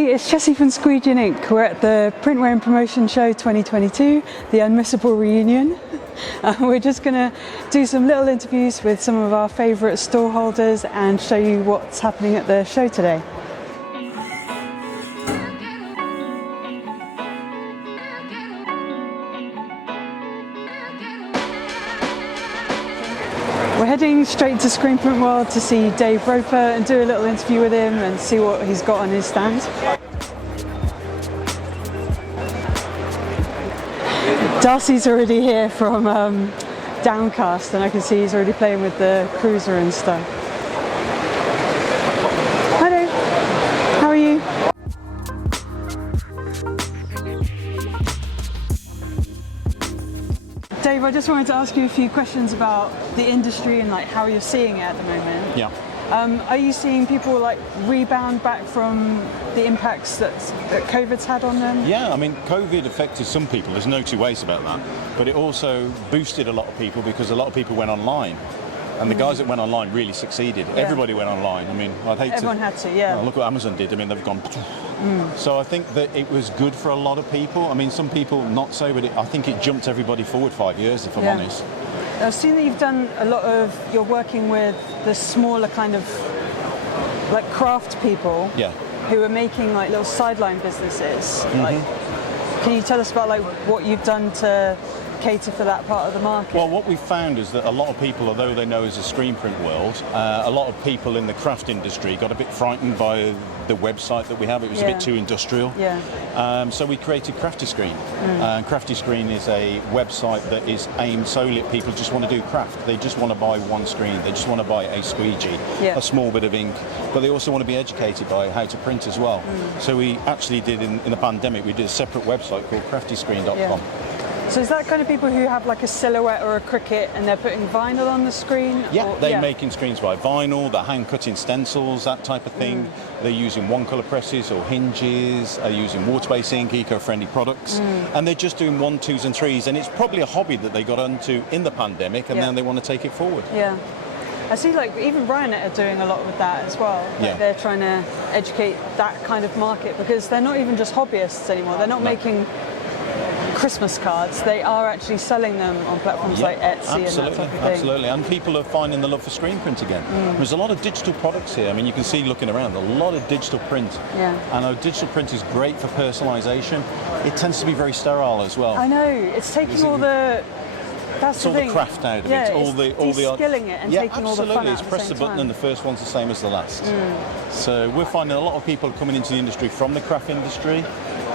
Hey, it's Jessie from Squeegee Inc. We're at the Printwear and Promotion Show 2022, the Unmissable reunion. We're just going to do some little interviews with some of our favourite store holders and show you what's happening at the show today. We're heading straight to Screen Print World to see Dave Roper and do a little interview with him and see what he's got on his stand. Darcy's already here from Downcast, and I can see he's already playing with the cruiser and stuff. Hi Dave, how are you? Dave, I just wanted to ask you a few questions about the industry and like how you're seeing it at the moment. Yeah. Are you seeing people like rebound back from the impacts that COVID's had on them? Yeah, I mean, COVID affected some people, there's no two ways about that. But it also boosted a lot of people because a lot of people went online. And the guys that went online really succeeded. Yeah. Everybody went online. I mean, I'd hate Everyone had to, yeah. Well, look what Amazon did. I mean, they've gone. So I think that it was good for a lot of people. I mean, some people not so, but I think it jumped everybody forward 5 years, if I'm honest. I've seen that you've done a lot of, you're working with the smaller kind of like craft people who are making like little sideline businesses. Like, can you tell us about like what you've done to cater for that part of the market? Well, what we've found is that a lot of people, although they know as a screen print world, a lot of people in the craft industry got a bit frightened by the website that we have. It was a bit too industrial. So we created Crafty Screen. Crafty Screen is a website that is aimed solely at people who just want to do craft. They just want to buy one screen. They just want to buy a squeegee, a small bit of ink, but they also want to be educated by how to print as well. So we actually did, in the pandemic, we did a separate website called craftyscreen.com. So is that kind of people who have like a silhouette or a Cricut and they're putting vinyl on the screen? Yeah, they're making screens by vinyl, they're hand cutting stencils, that type of thing. They're using one colour presses or hinges, they're using water-based ink, eco-friendly products, and they're just doing 1, 2s and 3s, and it's probably a hobby that they got into in the pandemic, and then they want to take it forward. Yeah. I see like even Ryonet are doing a lot with that as well. Like they're trying to educate that kind of market because they're not even just hobbyists anymore. They're not making Christmas cards, they are actually selling them on platforms like Etsy and that type of thing. Absolutely, and people are finding the love for screen print again. There's a lot of digital products here. I mean, you can see looking around, a lot of digital print. And our digital print is great for personalisation. It tends to be very sterile as well. I know, it's taking all the... That's all the craft out of it. All the skilling it and taking all the fun out it's press the button and the first one's the same as the last. So we're finding a lot of people coming into the industry from the craft industry,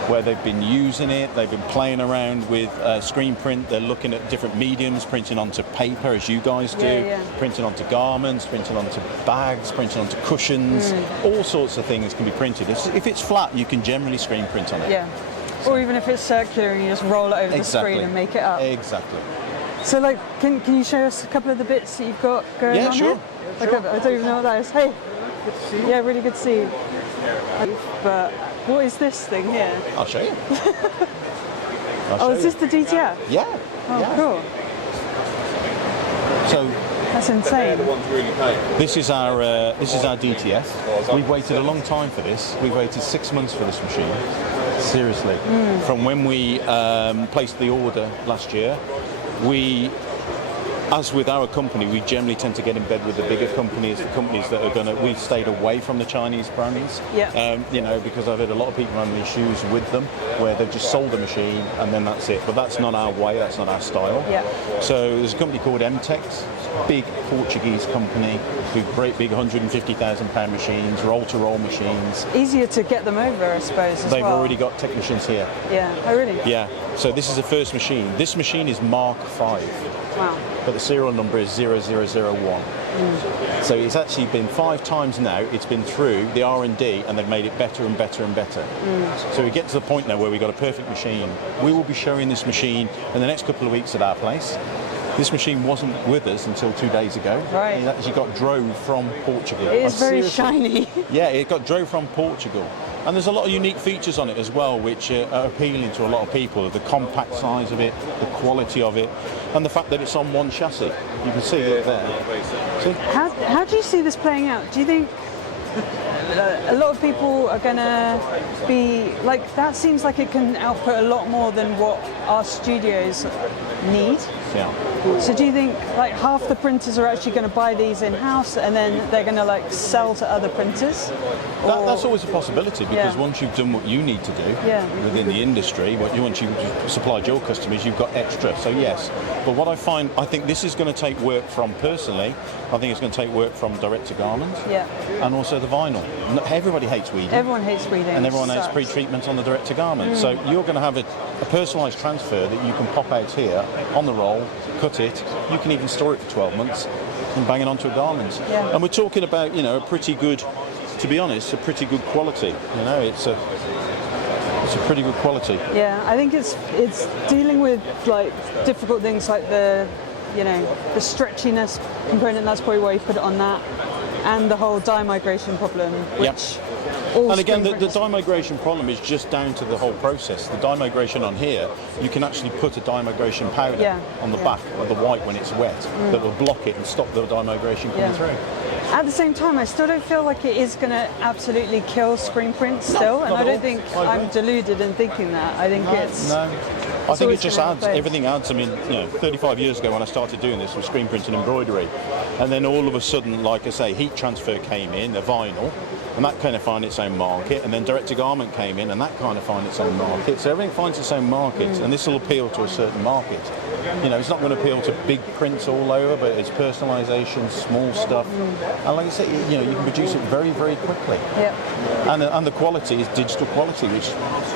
where they've been using it, they've been playing around with screen print, they're looking at different mediums, printing onto paper as you guys do, printing onto garments, printing onto bags, printing onto cushions, all sorts of things can be printed. If it's flat, you can generally screen print on it. Or even if it's circular and you just roll it over the screen and make it up. Exactly. So like, can you show us a couple of the bits that you've got going on here? I don't even know what that is. Hey. Good to see you. Yeah, really good to see you. But what is this thing here? I'll show you. Is this the DTF? Yeah. Cool. So that's insane. This is our DTF. We've waited a long time for this. We've waited 6 months for this machine. Seriously. From when we placed the order last year, as with our company, we generally tend to get in bed with the bigger companies, the companies that are going to... We've stayed away from the Chinese brands, because I've had a lot of people having issues with them, where they've just sold a machine and then that's it. But that's not our way, that's not our style. So there's a company called Outtakes, big Portuguese company, who great big £150,000 machines, roll-to-roll machines. Easier to get them over, I suppose, They've already got technicians here. Oh really? Yeah, so this is the first machine. This machine is Mark 5. Wow. But the serial number is 0001. So it's actually been 5 times now, it's been through the R&D and they've made it better and better and better. So we get to the point now where we've got a perfect machine. We will be showing this machine in the next couple of weeks at our place. This machine wasn't with us until 2 days ago. Right. It actually got drove from Portugal. It is very shiny. Yeah, it got drove from Portugal. And there's a lot of unique features on it as well, which are appealing to a lot of people. The compact size of it, the quality of it, and the fact that it's on one chassis. You can see it there. See? How do you see this playing out? Do you think a lot of people are going to be like, that seems like it can output a lot more than what our studios need. Yeah. So do you think like half the printers are actually going to buy these in-house and then they're going to like sell to other printers? That's always a possibility, because once you've done what you need to do within the industry, once you've supplied your customers, you've got extra. So yes, but what I find, I think this is going to take work from, personally, I think it's going to take work from direct to garment and also the vinyl. Everybody hates weeding. Everyone hates weeding. And everyone hates pre-treatment on the direct to garment. So you're going to have a personalised transfer that you can pop out here on the roll, cut it, you can even store it for 12 months and bang it onto a garment. Yeah. And we're talking about, you know, a pretty good, to be honest, a pretty good quality. You know, it's a pretty good quality. Yeah, I think it's dealing with like difficult things like the stretchiness component. That's probably why you put it on that, and the whole dye migration problem, which. And again, the dye migration problem is just down to the whole process. The dye migration on here, you can actually put a dye migration powder on the back of the white when it's wet that will block it and stop the dye migration coming through. At the same time, I still don't feel like it is going to absolutely kill screen print still, and I don't think I'm deluded in thinking that. I think it's... No. I think it just adds, everything adds. I mean, 35 years ago when I started doing this with screen print and embroidery, and then all of a sudden, like I say, heat transfer came in, the vinyl, and that kind of found its own market, and then direct to garment came in, and that kind of found its own market. So everything finds its own market, and this will appeal to a certain market. You know, it's not going to appeal to big prints all over, but it's personalisation, small stuff, and like I say, you can produce it very, very quickly. And the quality is digital quality, which,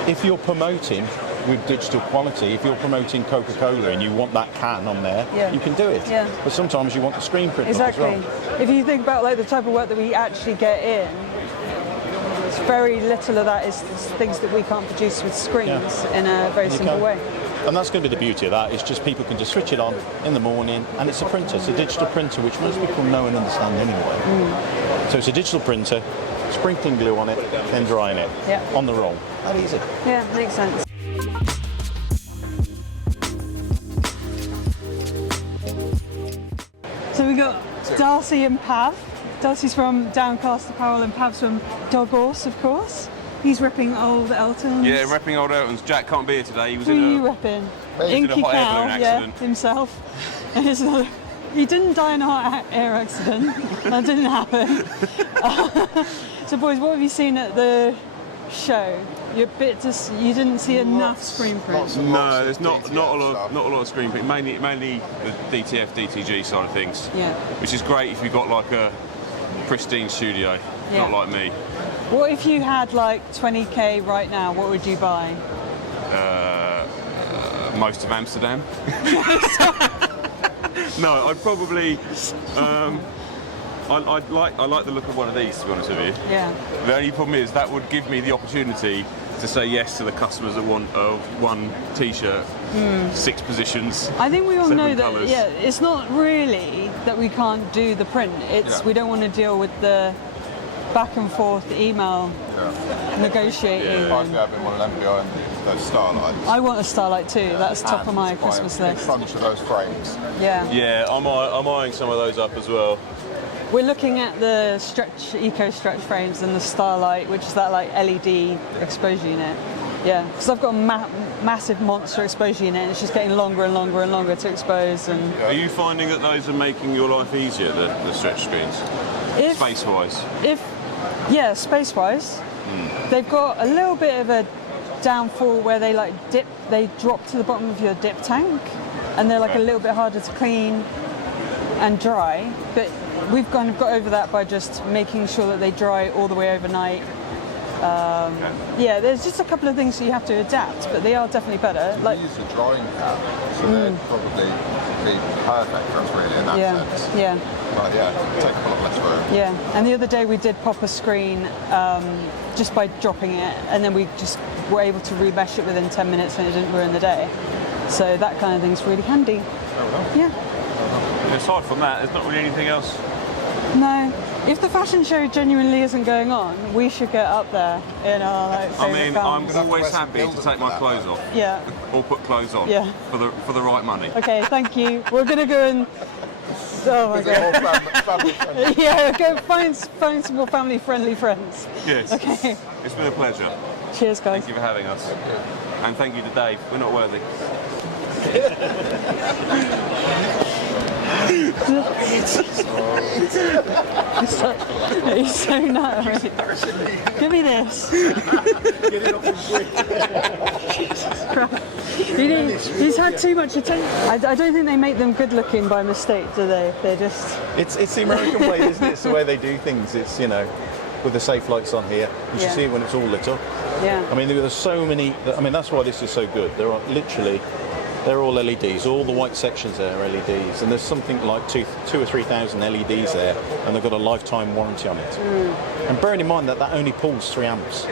if you're promoting with digital quality, if you're promoting Coca-Cola and you want that can on there, you can do it. But sometimes you want the screen print as well. If you think about like the type of work that we actually get in, it's very little of that is things that we can't produce with screens in a very simple way. And that's going to be the beauty of that. It's just people can just switch it on in the morning, and it's a printer. It's a digital printer, which most people know and understand anyway. So it's a digital printer, sprinkling glue on it, then drying it on the roll. That easy. Yeah, makes sense. So we got Darcy and Pav. Darcy's from Downcast Apparel and Pav's from Dogorse, of course. He's repping old Eltons. Yeah, repping old Eltons. Jack can't be here today. He was Who are you repping? Inky Cow, himself. And it's another, he didn't die in a hot air accident. That didn't happen. So, boys, what have you seen at the show? You didn't see enough screen print. No, there's not a lot of screen print. Mainly the DTF, DTG side of things. Which is great if you've got like a pristine studio, not like me. What if you had like 20k right now? What would you buy? Most of Amsterdam. No, I'd probably. I like the look of one of these, to be honest with you. The only problem is that would give me the opportunity to say yes to the customers that want one T-shirt, 6 positions. I think we all know that. Colours. It's not really that we can't do the print. It's we don't want to deal with the back and forth email negotiating. I've been one of them behind those Starlights. I want a Starlight too. That's top of my Christmas list. Bunch of those frames. Yeah, I'm eyeing some of those up as well. We're looking at the Eco Stretch frames and the Starlight, which is that like LED exposure unit. Yeah, because I've got a massive monster exposure unit, and it's just getting longer and longer and longer to expose. And are you finding that those are making your life easier, the stretch screens, space-wise? Space-wise, they've got a little bit of a downfall where they drop to the bottom of your dip tank, and they're like a little bit harder to clean and dry. But we've kind of got over that by just making sure that they dry all the way overnight. There's just a couple of things that you have to adapt, but they are definitely better. You use a drying pad, so they'd probably be perfect for us really in that sense. But take up a lot less room. And the other day we did pop a screen just by dropping it, and then we just were able to remesh it within 10 minutes and it didn't ruin the day. So that kind of thing's really handy. Aside from that, there's not really anything else. No. If the fashion show genuinely isn't going on, we should get up there in our favourite gowns. I'm always happy to take my clothes off. Yeah. Or put clothes on. Yeah. For the right money. Okay, thank you. We're going to go and Oh my God. More family friendly. Yeah, go find some more family-friendly friends. Yes. Okay. It's been a pleasure. Cheers, guys. Thank you for having us. And thank you to Dave. We're not worthy. He's so nice. Give me this. Get it off his He's had too much attention. I don't think they make them good looking by mistake, do they? They're just... It's the American way, isn't it? It's the way they do things. It's, you know, with the safe lights on here. You should see it when it's all lit up. Yeah. I mean, there's so many... I mean, that's why this is so good. There are literally... They're all LEDs. All the white sections there are LEDs, and there's something like 2,000 or 3,000 LEDs there, and they've got a lifetime warranty on it. And bearing in mind that only pulls 3 amps.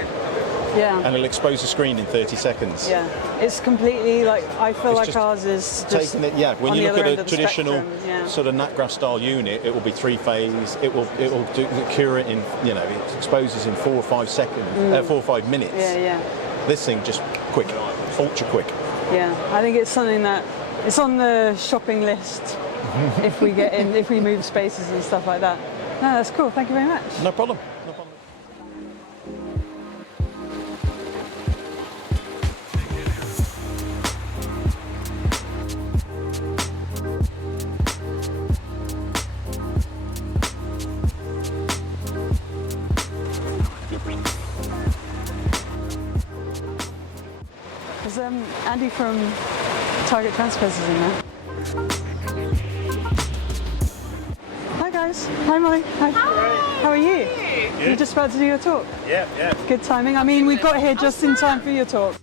Yeah. And it'll expose the screen in 30 seconds. Yeah. It's completely like, I feel like ours is just taking it. Yeah. When on you the look other at end a of the traditional spectrum, sort of NatGraph style unit, it will be 3-phase. It will cure it in, you know, it exposes in 4 or 5 seconds, 4 or 5 minutes. Yeah, yeah. This thing just quick, ultra quick. Yeah. I think it's something that it's on the shopping list if we get in, if we move spaces and stuff like that. No, that's cool. Thank you very much. No problem. No problem. There's Andy from Target Transfers is in there. Hi guys. Hi Molly. Hi. How are you? You're just about to do your talk? Yeah, yeah. Good timing. I mean, we've got here just in time for your talk.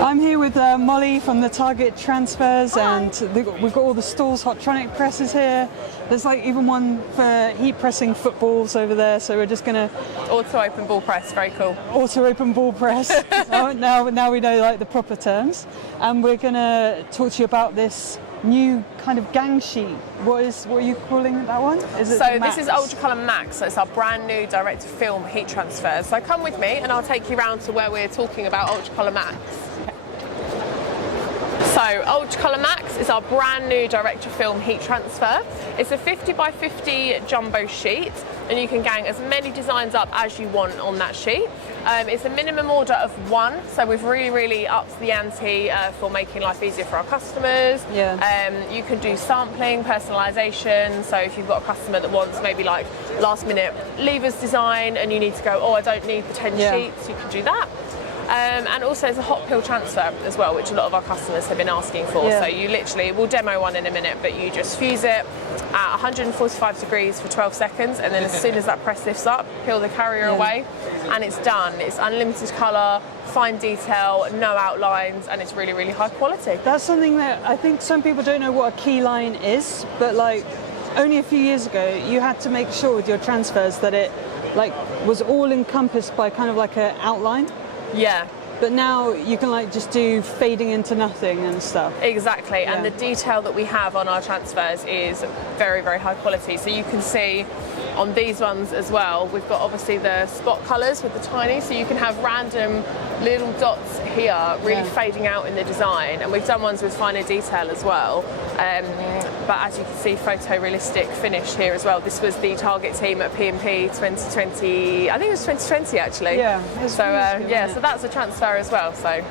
I'm here with Molly from the Target Transfers, and we've got all the stalls, Hottronic presses here. There's like even one for heat pressing footballs over there, so we're just gonna... Auto open ball press, very cool. Auto open ball press. now we know like the proper terms. And we're gonna talk to you about this new kind of gang sheet. What are you calling that one? Is it so this is Ultracolor Max, so it's our brand new direct to film heat transfers. So come with me and I'll take you around to where we're talking about Ultracolor Max. So Ultracolor Max is our brand new direct to film heat transfer. It's a 50 by 50 jumbo sheet, and you can gang as many designs up as you want on that sheet. It's a minimum order of 1, so we've really upped the ante for making life easier for our customers. Yeah. You can do sampling, personalisation, so if you've got a customer that wants maybe like last minute levers design and you need to go, oh, I don't need the 10 sheets, you can do that. And also it's a hot peel transfer as well, which a lot of our customers have been asking for. Yeah. So you literally, we'll demo one in a minute, but you just fuse it at 145 degrees for 12 seconds, and then as soon as that press lifts up, peel the carrier away, and it's done. It's unlimited colour, fine detail, no outlines, and it's really high quality. That's something that I think some people don't know what a key line is, but like only a few years ago you had to make sure with your transfers that it like was all encompassed by kind of like an outline. Yeah. But now you can like just do fading into nothing and stuff. Exactly, Yeah. and the detail that we have on our transfers is very high quality. So you can see on these ones as well, we've got obviously the spot colours with the tiny, so you can have random little dots here really fading out in the design, and we've done ones with finer detail as well. But as you can see, photorealistic finish here as well. This was the Target team at P&P 2020, I think it was 2020 actually. Yeah. So so that's a transfer as well. So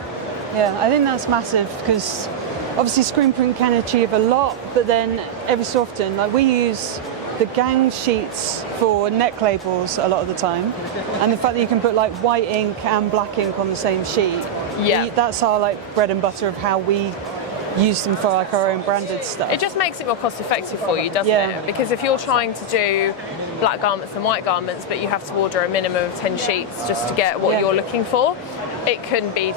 yeah, I think that's massive because obviously screen print can achieve a lot, but then every so often, like we use the gang sheets for neck labels a lot of the time, and the fact that you can put like white ink and black ink on the same sheet. Yeah. That's our like bread and butter of how we use them for like our own branded stuff. it just makes it more cost effective for you, doesn't it? Because if you're trying to do black garments and white garments, but you have to order a minimum of 10 sheets just to get what you're looking for, it can be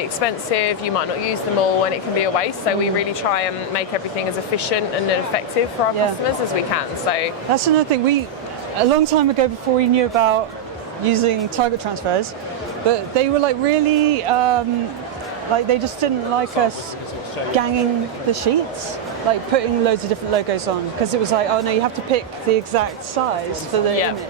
expensive, you might not use them all, and it can be a waste. So we really try and make everything as efficient and effective for our customers as we can. So that's another thing. A long time ago, before we knew about using Target transfers, but they were like really like they just didn't like us ganging the sheets, like putting loads of different logos on, because it was like, oh no, you have to pick the exact size for the image.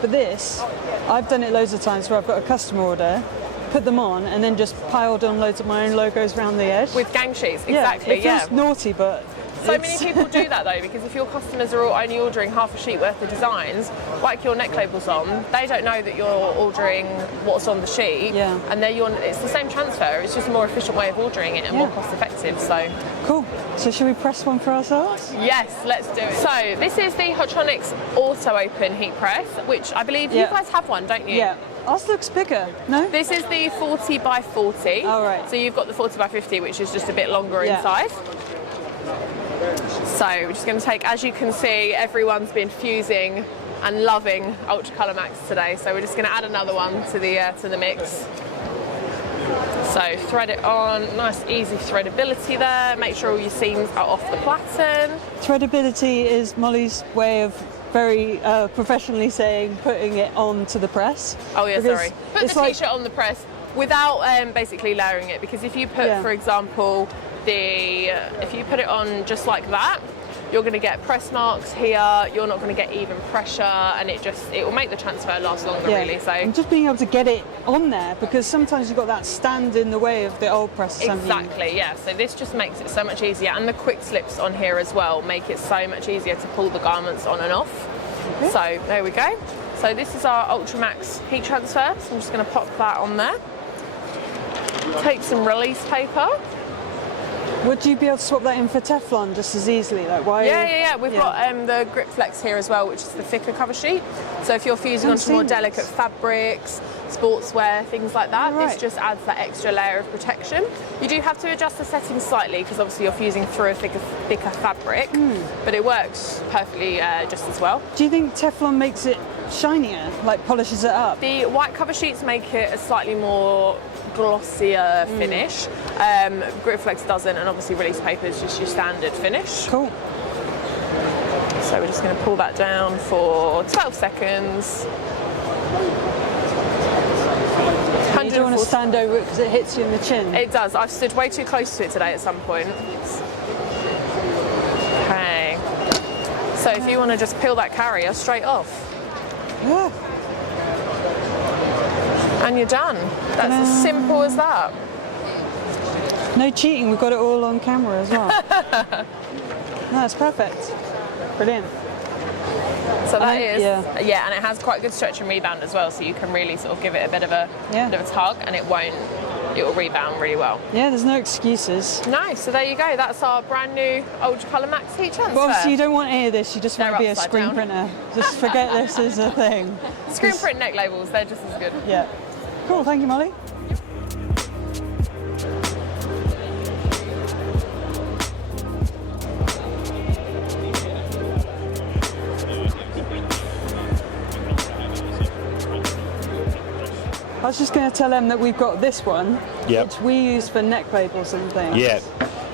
But this, I've done it loads of times where I've got a customer order put them on and then just piled on loads of my own logos around the edge. With gang sheets, exactly, yeah. It feels naughty, but so many people do that though, because if your customers are all only ordering half a sheet worth of designs, whack your neck labels on, they don't know that you're ordering what's on the sheet, and it's the same transfer, it's just a more efficient way of ordering it and more cost effective. So cool. So should we press one for ourselves? Yes, let's do it. So this is the Hotronics Auto Open heat press, which I believe you guys have one, don't you? Yeah. Ours looks bigger, no? This is the 40 by 40. Oh, right. So you've got the 40 by 50, which is just a bit longer in size. So we're just going to take, as you can see, everyone's been fusing and loving Ultra Colour Max today. So we're just going to add another one to the mix. So thread it on, nice easy threadability there. Make sure all your seams are off the platen. Threadability is Molly's way of very professionally saying putting it onto the press. Oh yeah, sorry. Put the t-shirt on the press without basically layering it, because if you put, for example, if you put it on just like that, you're going to get press marks here, you're not going to get even pressure, and it will make the transfer last longer really. So and just being able to get it on there, because sometimes you've got that stand in the way of the old press assembly. Exactly, yeah. So this just makes it so much easier, and the quick slips on here as well make it so much easier to pull the garments on and off. Okay. So there we go. So this is our Ultramax heat transfer, so I'm just going to pop that on there. Take some release paper. Would you be able to swap that in for Teflon just as easily? Like why? Yeah. We've got the Grip Flex here as well, which is the thicker cover sheet. So if you're fusing onto more delicate fabrics, sportswear, things like that, this just adds that extra layer of protection. You do have to adjust the settings slightly, because obviously you're fusing through a thicker fabric, but it works perfectly just as well. Do you think Teflon makes it shinier, like polishes it up? The white cover sheets make it a slightly more glossier finish. Grip Flex doesn't, and obviously release paper is just your standard finish. Cool. So we're just going to pull that down for 12 seconds. You don't want to stand over it because it hits you in the chin. It does. I've stood way too close to it today at some point. Okay. So if you want to just peel that carrier straight off. Yeah. And you're done. That's as simple as that. No cheating, we've got it all on camera as well. No, it's perfect. Brilliant. So that is, and it has quite good stretch and rebound as well, so you can really sort of give it a bit of a tug, and it will rebound really well. Yeah, there's no excuses. Nice, so there you go, that's our brand new Ultra Colour Max heat transfer. But obviously you don't want any of this, you just want to be a screen printer. Just forget this is a thing. Screen print neck labels, they're just as good. Yeah. Cool, thank you, Molly. I was just going to tell them that we've got this one, which we use for neck labels and things. Yeah.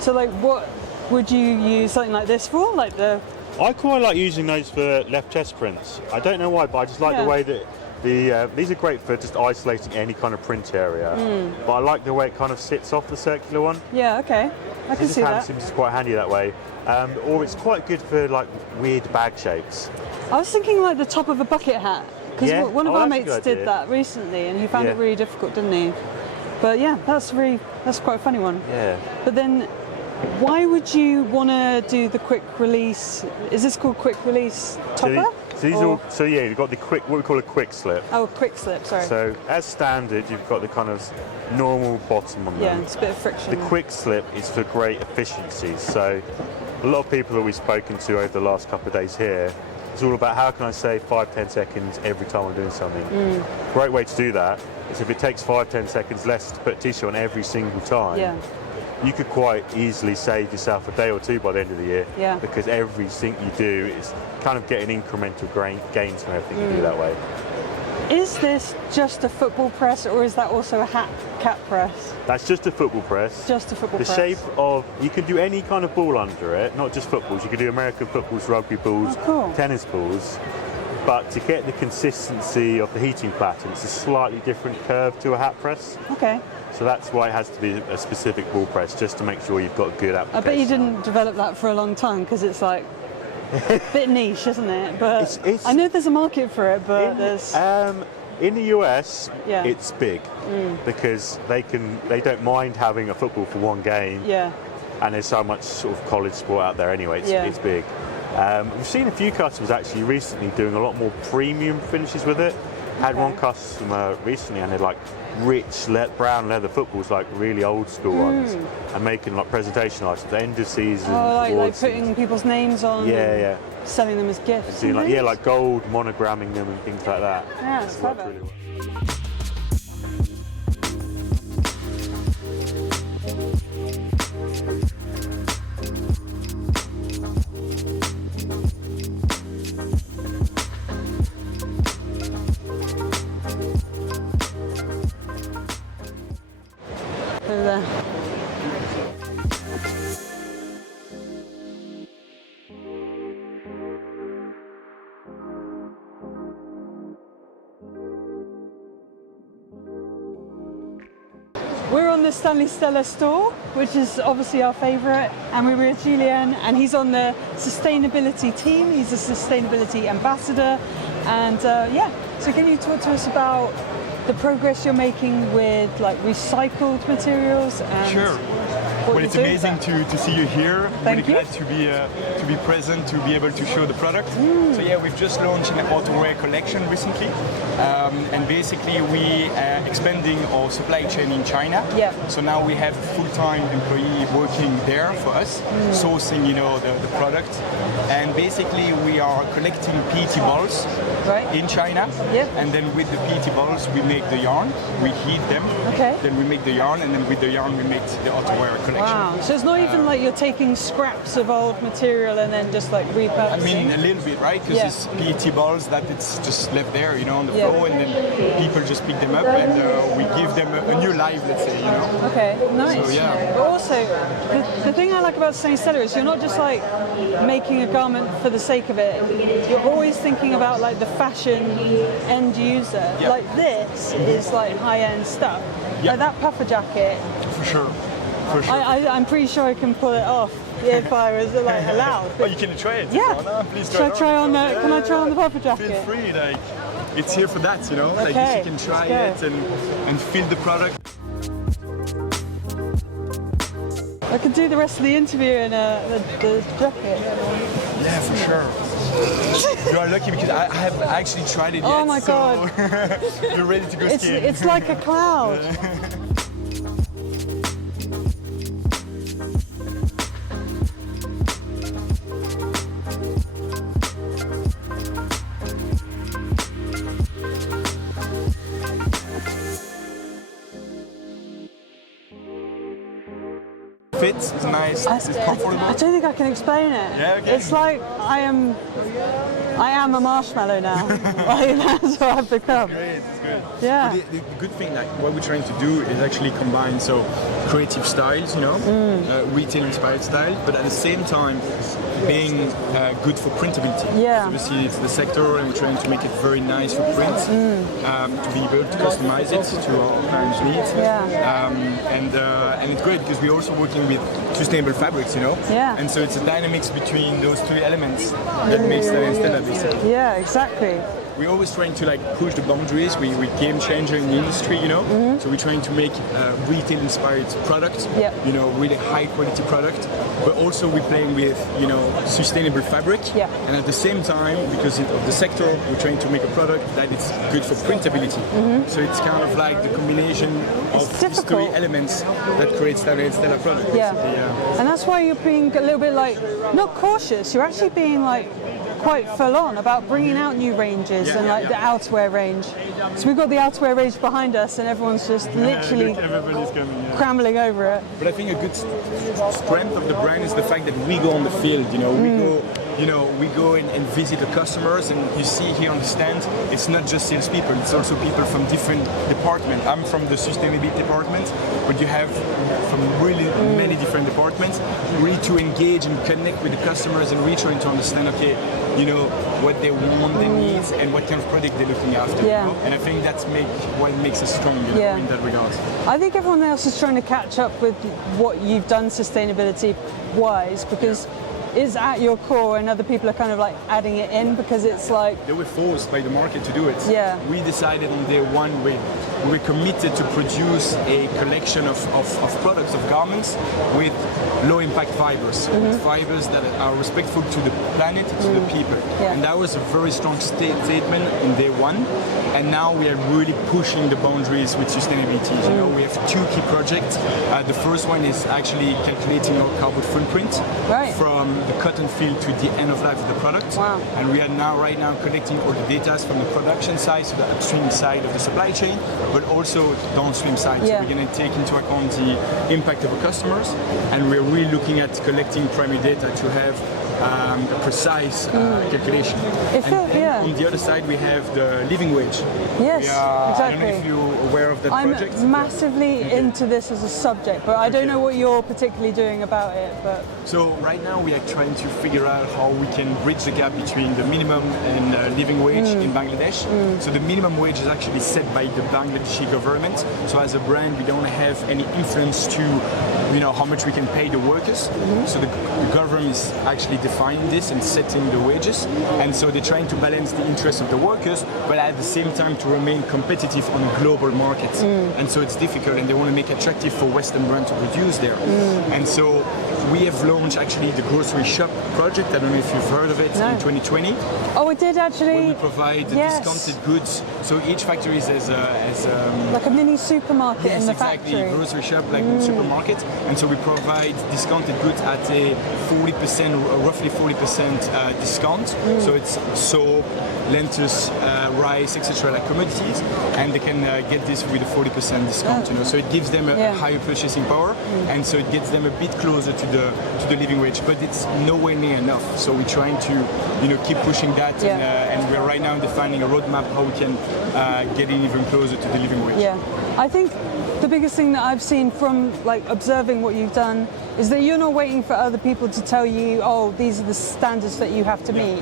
So, like, what would you use something like this for? Like I quite like using those for left chest prints. I don't know why, but I just like the way that these are great for just isolating any kind of print area. But I like the way it kind of sits off the circular one. Yeah, okay. I can see that. It's quite handy that way. Or it's quite good for like weird bag shapes. I was thinking like the top of a bucket hat. Because one of our mates did that recently, and he found it really difficult, didn't he? But yeah, that's quite a funny one. Yeah. But then, why would you want to do the quick release? Is this called quick release topper? You've got the quick, what we call a quick slip. Oh, quick slip, sorry. So as standard, you've got the kind of normal bottom on them. Yeah, it's a bit of friction. The quick slip is for great efficiency. So a lot of people that we've spoken to over the last couple of days here, it's all about how can I save 5-10 seconds every time I'm doing something. Great way to do that is if it takes 5-10 seconds less to put a t-shirt on every single time, you could quite easily save yourself a day or two by the end of the year. Yeah. Because everything you do is kind of getting incremental gains from everything you do that way. Is this just a football press, or is that also a cap press? That's just a football press. Just a football press. The shape of, you can do any kind of ball under it, not just footballs. You can do American footballs, rugby balls, tennis balls. But to get the consistency of the heating pattern, it's a slightly different curve to a hat press. Okay. So that's why it has to be a specific ball press, just to make sure you've got good application. I bet you didn't develop that for a long time, because it's like a bit niche, isn't it? But I know there's a market for it, but there's... In the US, it's big because they don't mind having a football for one game. Yeah. And there's so much sort of college sport out there anyway. It's big. We've seen a few customers actually recently doing a lot more premium finishes with it. Had one customer recently and they're like rich brown leather footballs, like really old school ones, and making like presentation items at the end of season. Oh, like putting people's names on. Yeah. Selling them as gifts. Doing like gold monogramming them and things like that. Yeah, it's clever. Really well. There. We're on the Stanley Stella store, which is obviously our favourite, and we're with Julien, and he's on the sustainability team. He's a sustainability ambassador, and so can you talk to us about the progress you're making with like recycled materials? And sure. Well, it's amazing to see you here. Thank you. Glad to be present, to be able to show the product. So yeah, we've just launched an outerwear collection recently, and basically we are expanding our supply chain in China. Yeah. So now we have a full-time employee working there for us, sourcing the product, and basically we are collecting PET balls in China. Yep. And then with the PET balls we make the yarn, we heat them. Okay. Then we make the yarn, and then with the yarn we make the outerwear collection. Wow, so it's not even like you're taking scraps of old material and then just like repurposing? I mean, a little bit, right? Because it's PET balls that it's just left there, on the floor, and then people just pick them up and we give them a new life, let's say, Okay, nice. So, yeah. But also, the thing I like about Stanley Stella is you're not just like making a garment for the sake of it. You're always thinking about like the fashion end user. Yeah. Like this is like high-end stuff. Yeah. Like that puffer jacket. For sure. I'm pretty sure I can pull it off if I was like allowed. Oh, you can try it. Yeah. No, please Should I try on the? Can I try on the puffer jacket? Feel free. Like, it's here for that, Like Okay, you can try it and feel the product. I could do the rest of the interview in the jacket. Yeah, for sure. You are lucky because I have actually tried it yet. Oh my god! You're ready to go skiing. It's like a cloud. Fits, it's nice, it's comfortable. I don't think I can explain it. Yeah, okay. It's like I am a marshmallow now. Like, that's what I've become. Great, it's good. Yeah. But the good thing, like what we're trying to do is actually combine creative styles, retail-inspired style, but at the same time being good for printability. Yeah. Obviously, it's the sector, and we're trying to make it very nice for print, to be able to customize it to our clients' needs. Yeah. And it's great because we're also working with sustainable fabrics, Yeah. And so it's a dynamics between those three elements that makes Stella basically. Yeah, exactly. We're always trying to push the boundaries. We're game changer in the industry, So we're trying to make retail-inspired product, really high-quality product. But also we're playing with, sustainable fabric. Yeah. And at the same time, because of the sector, we're trying to make a product that is good for printability. So it's kind of like the combination of these three elements that creates Stella product. Yeah. Yeah. And that's why you're being a little bit not cautious. You're actually being quite full on about bringing out new ranges the outerwear range. So we've got the outerwear range behind us, and everyone's just literally everybody's coming, crumbling over it. But I think a good strength of the brand is the fact that we go on the field. We go and visit the customers, and you see here on the stand, it's not just salespeople; it's also people from different departments. I'm from the sustainability department, but you have from really many different departments, really to engage and connect with the customers and really trying to understand, what they want, their needs, and what kind of product they're looking after. Yeah. And I think that's what makes us strong, in that regard. I think everyone else is trying to catch up with what you've done sustainability-wise, because is at your core and other people are kind of like adding it in because it's like... They were forced by the market to do it. Yeah. We decided on day one, we were committed to produce a collection of products, of garments with low impact fibers, with fibers that are respectful to the planet, to the people. Yeah. And that was a very strong statement in day one. And now we are really pushing the boundaries with sustainability. You know, we have 2 key projects. The first one is actually calculating our carbon footprint from the cotton field to the end of life of the product. Wow. And we are right now collecting all the data from the production side, so the upstream side of the supply chain, but also downstream side. Yeah. So we're going to take into account the impact of our customers, and we're really looking at collecting primary data to have a precise calculation. On the other side, we have the living wage. Yes, exactly. I don't know if you're aware of that project. I'm massively into this as a subject, but I don't know what you're particularly doing about it. But so right now we are trying to figure out how we can bridge the gap between the minimum and living wage in Bangladesh. So the minimum wage is actually set by the Bangladeshi government. So as a brand, we don't have any influence to, you know, how much we can pay the workers. So the government is actually defining this and setting the wages. And so they're trying to balance the interests of the workers, but at the same time to remain competitive on a global market. And so it's difficult, and they want to make it attractive for Western brands to produce there. And so we have launched actually the grocery shop project. I don't know if you've heard of it in 2020. Oh, we did actually. Where we provide discounted goods. So each factory has like a mini supermarket in the factory. Exactly, grocery shop like a supermarket. And so we provide discounted goods at a 40%, roughly 40% discount. So it's soap, lentils, rice, etc., like commodities, and they can get this with a 40% discount. You know, so it gives them a higher purchasing power, and so it gets them a bit closer to the living wage. But it's nowhere near enough. So we're trying to, you know, keep pushing that, and we're right now defining a roadmap how we can get in even closer to the living wage. Yeah, I think the biggest thing that I've seen from like observing what you've done is that you're not waiting for other people to tell you, oh, these are the standards that you have to meet.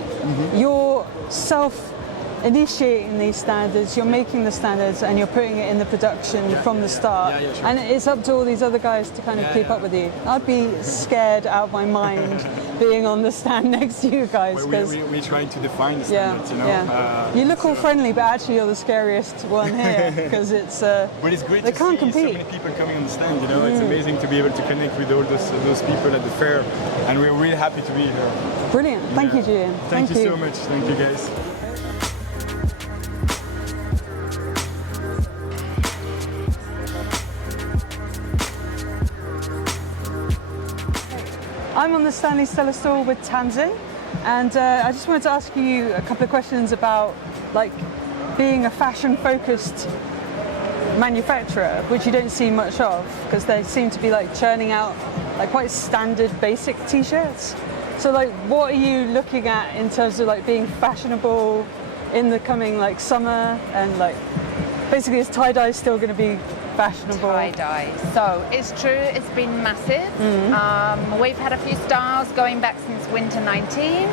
You're self-initiating these standards, you're making the standards, and you're putting it in the production from the start. Sure. And it's up to all these other guys to kind of keep up with you. I'd be scared out of my mind being on the stand next to you guys. Well, we're trying to define the standards, you know. You look all friendly, but actually you're the scariest one here because it's. But it's great they to can't see compete. so many people coming on the stand. You know, it's amazing to be able to connect with all those people at the fair, and we're really happy to be here. Brilliant. Thank you, Julian. Thank you so much. Thank you, guys. I'm on the Stanley Stella store with Tanzin, and I just wanted to ask you a couple of questions about like being a fashion-focused manufacturer, which you don't see much of because they seem to be like churning out like quite standard basic t-shirts. So like what are you looking at in terms of like being fashionable in the coming like summer, and like basically is tie-dye still going to be fashionable? Tie-dye. So it's true, it's been massive. We've had a few styles going back since winter 19,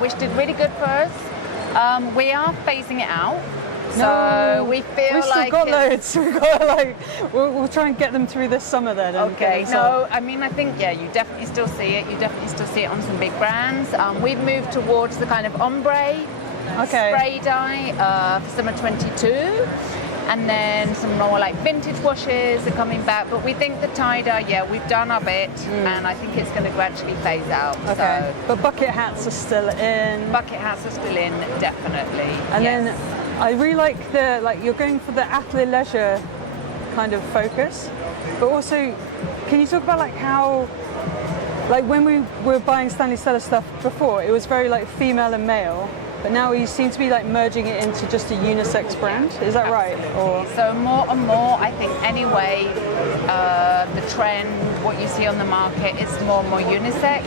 which did really good for us. We are phasing it out. So we feel we've still got loads. We've got like we'll try and get them through this summer then. Okay. No, I mean I think you definitely still see it. You definitely still see it on some big brands. We've moved towards the kind of ombre spray dye for summer 22. And then some more like vintage washes are coming back. But we think the tie-dye, we've done our bit, and I think it's going to gradually phase out. Okay. So. But bucket hats are still in. Bucket hats are still in, definitely. And then I really like you're going for the athleisure kind of focus. But also, can you talk about like how, like when we were buying Stanley Stella stuff before, it was very like female and male. But now you seem to be like merging it into just a unisex brand. Is that right? Or so more and more, I think anyway, the trend, what you see on the market is more and more unisex.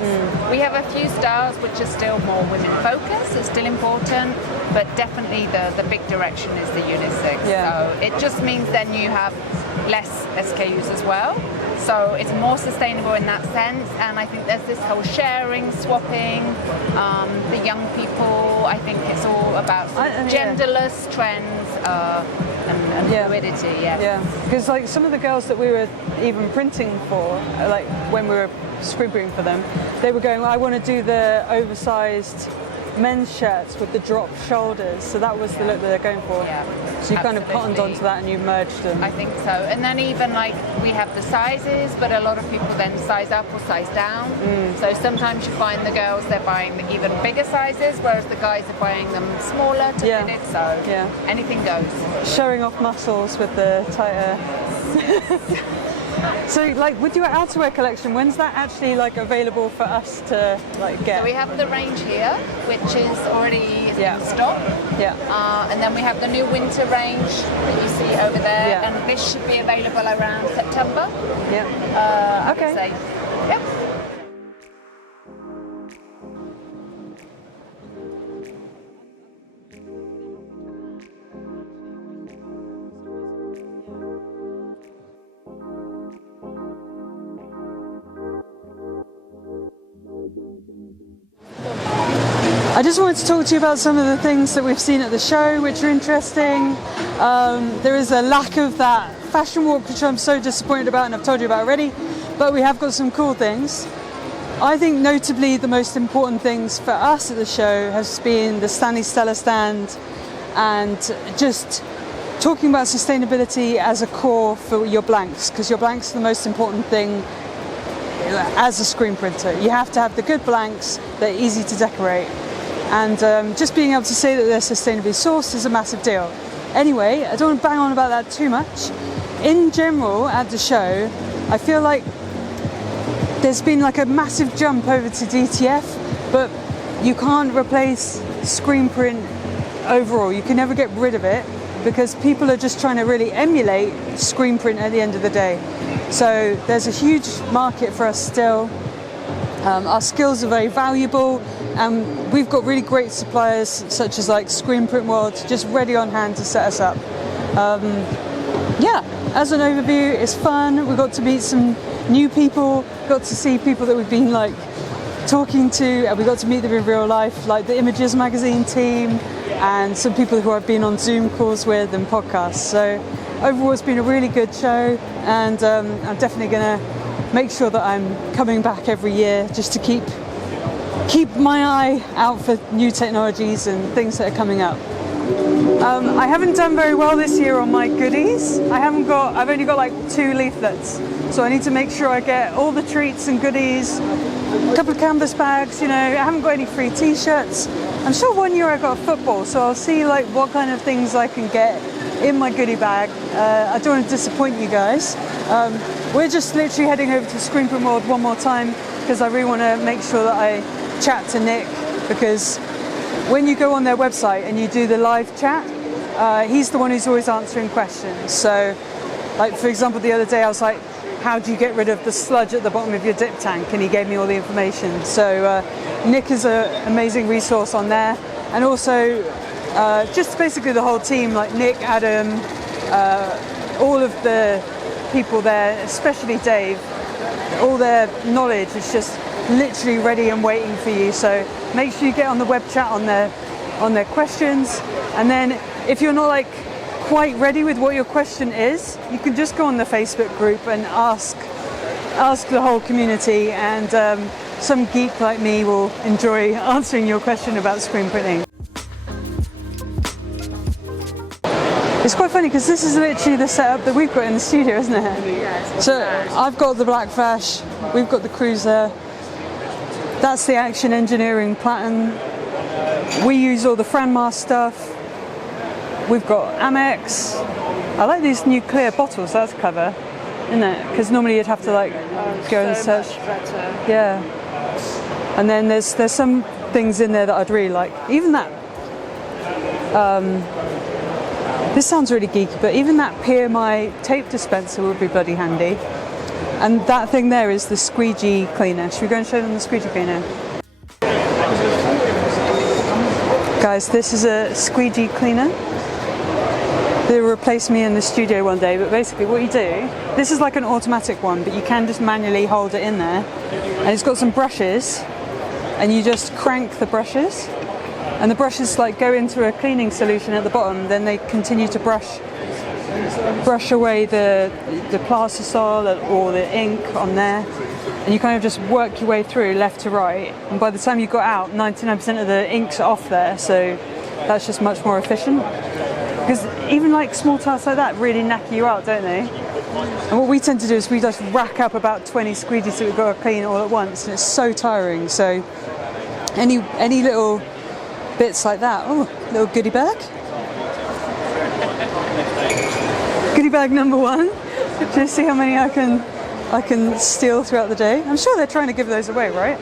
We have a few styles which are still more women focused. It's still important, but definitely the big direction is the unisex. So it just means then you have less SKUs as well. So it's more sustainable in that sense, and I think there's this whole sharing, swapping, the young people. I think it's all about genderless trends and fluidity. Yeah. Because like some of the girls that we were even printing for, like when we were screen printing for them, they were going, well, I want to do the oversized men's shirts with the drop shoulders. So that was the look that they're going for. Yeah, so you kind of cottoned onto that and you merged them. I think so. And then even like we have the sizes, but a lot of people then size up or size down. So sometimes you find the girls, they're buying the even bigger sizes, whereas the guys are buying them smaller to fit it. So anything goes. Showing off muscles with the tighter. So, like, with your outerwear collection, when's that actually like available for us to like get? So we have the range here, which is already in stock. And then we have the new winter range that you see over there, and this should be available around September. Okay. Say. Yep. I just wanted to talk to you about some of the things that we've seen at the show which are interesting. There is a lack of that fashion walk, which I'm so disappointed about and I've told you about already, but we have got some cool things. I think notably the most important things for us at the show has been the Stanley Stella stand and just talking about sustainability as a core for your blanks, because your blanks are the most important thing as a screen printer. You have to have the good blanks that are easy to decorate. And just being able to say that they're sustainably sourced is a massive deal. Anyway, I don't want to bang on about that too much. In general, at the show, I feel like there's been like a massive jump over to DTF, but you can't replace screen print overall. You can never get rid of it because people are just trying to really emulate screen print at the end of the day. So there's a huge market for us still. Our skills are very valuable, and we've got really great suppliers such as like Screen Print World just ready on hand to set us up. As an overview, it's fun. We got to meet some new people, got to see people that we've been like talking to, and we got to meet them in real life, like the Images magazine team and some people who I've been on Zoom calls with and podcasts. So overall, it's been a really good show, and I'm definitely going to make sure that I'm coming back every year just to keep my eye out for new technologies and things that are coming up. I haven't done very well this year on my goodies. I've only got like 2 leaflets, so I need to make sure I get all the treats and goodies, a couple of canvas bags, I haven't got any free t-shirts. I'm sure one year I got a football, so I'll see like what kind of things I can get in my goodie bag. I don't want to disappoint you guys. We're just literally heading over to Screen Print World one more time because I really want to make sure that I chat to Nick, because when you go on their website and you do the live chat, he's the one who's always answering questions. So, like for example, the other day I was like, how do you get rid of the sludge at the bottom of your dip tank? And he gave me all the information. So Nick is an amazing resource on there. And also just basically the whole team, like Nick, Adam, all of the people there, especially Dave, all their knowledge is just literally ready and waiting for you. So make sure you get on the web chat on their questions, and then if you're not like quite ready with what your question is, you can just go on the Facebook group and ask the whole community, and some geek like me will enjoy answering your question about screen printing. It's quite funny because this is literally the setup that we've got in the studio, isn't it? Yes. So I've got the Black Flash, we've got the Cruiser, that's the Action Engineering Platinum. We use all the Franmar stuff. We've got Amex. I like these new clear bottles, that's clever, isn't it? Because normally you'd have to like go and search. Yeah. And then there's some things in there that I'd really like. Even that, this sounds really geeky, but even that PMI tape dispenser would be bloody handy. And that thing there is the Squeegee cleaner. Should we go and show them the Squeegee cleaner? Guys, this is a Squeegee cleaner. They replaced me in the studio one day, but basically what you do, this is like an automatic one, but you can just manually hold it in there. And it's got some brushes, and you just crank the brushes. And the brushes like go into a cleaning solution at the bottom, then they continue to brush away the plastisol or the ink on there. and you kind of just work your way through left to right, and by the time you got out, 99% of the ink's off there, so that's just much more efficient. Because even like small tasks like that really knack you out, don't they? And what we tend to do is we just rack up about 20 squeegees that we've got to clean all at once, and it's so tiring. So any little bits like that. Oh, little goodie bag. Goodie bag number 1. Just see how many I can steal throughout the day. I'm sure they're trying to give those away, right?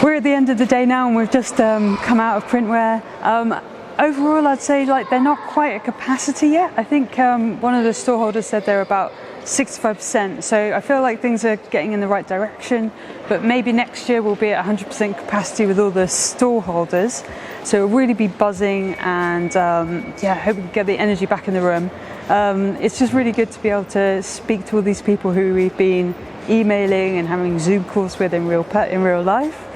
We're at the end of the day now, and we've just come out of Printwear. Overall, I'd say like they're not quite at capacity yet. I think one of the store holders said they're about 65%. So I feel like things are getting in the right direction. But maybe next year we'll be at 100% capacity with all the store holders. So it'll really be buzzing, and yeah, I hope we can get the energy back in the room. It's just really good to be able to speak to all these people who we've been emailing and having Zoom calls with in real life.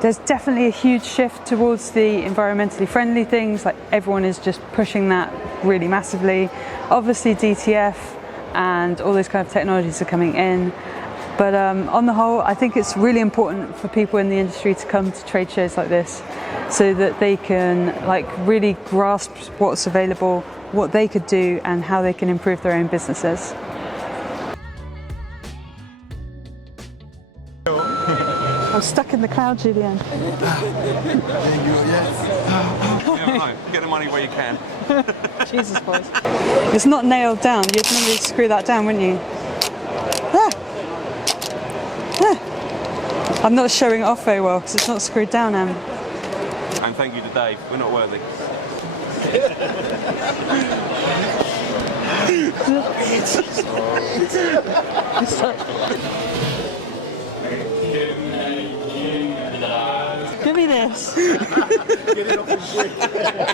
There's definitely a huge shift towards the environmentally friendly things, like everyone is just pushing that really massively. Obviously DTF and all those kind of technologies are coming in, but on the whole I think it's really important for people in the industry to come to trade shows like this so that they can like really grasp what's available, what they could do, and how they can improve their own businesses. I'm stuck in the crowd, Julian. Yeah, right. Get the money where you can. Jesus, boys. It's not nailed down. You'd normally screw that down, wouldn't you? Ah. Ah. I'm not showing it off very well because it's not screwed down, Em. And thank you to Dave. We're not worthy. Give me this.